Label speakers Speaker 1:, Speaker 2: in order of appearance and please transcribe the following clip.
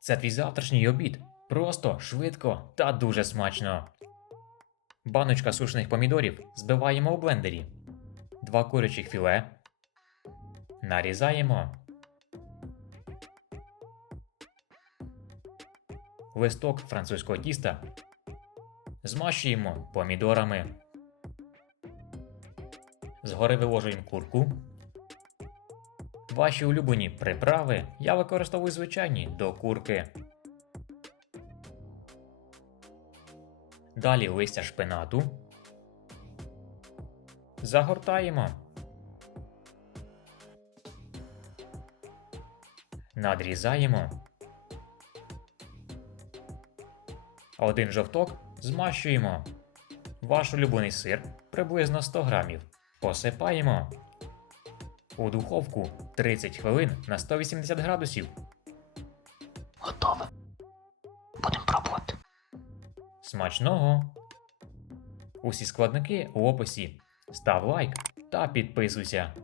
Speaker 1: Це твій завтрашній обід. Просто, швидко та дуже смачно. Баночка сушених помідорів збиваємо у блендері. Два курячих філе. Нарізаємо. Листок французького тіста. Змащуємо помідорами. Згори виложуємо курку. Ваші улюблені приправи я використовую звичайні до курки. Далі листя шпинату. Загортаємо. Надрізаємо. Один жовток змащуємо. Ваш улюблений сир приблизно 100 грамів. Посипаємо. У духовку 30 хвилин на 180 градусів.
Speaker 2: Готове. Будемо пробувати.
Speaker 1: Смачного! Усі складники у описі. Став лайк та підписуйся.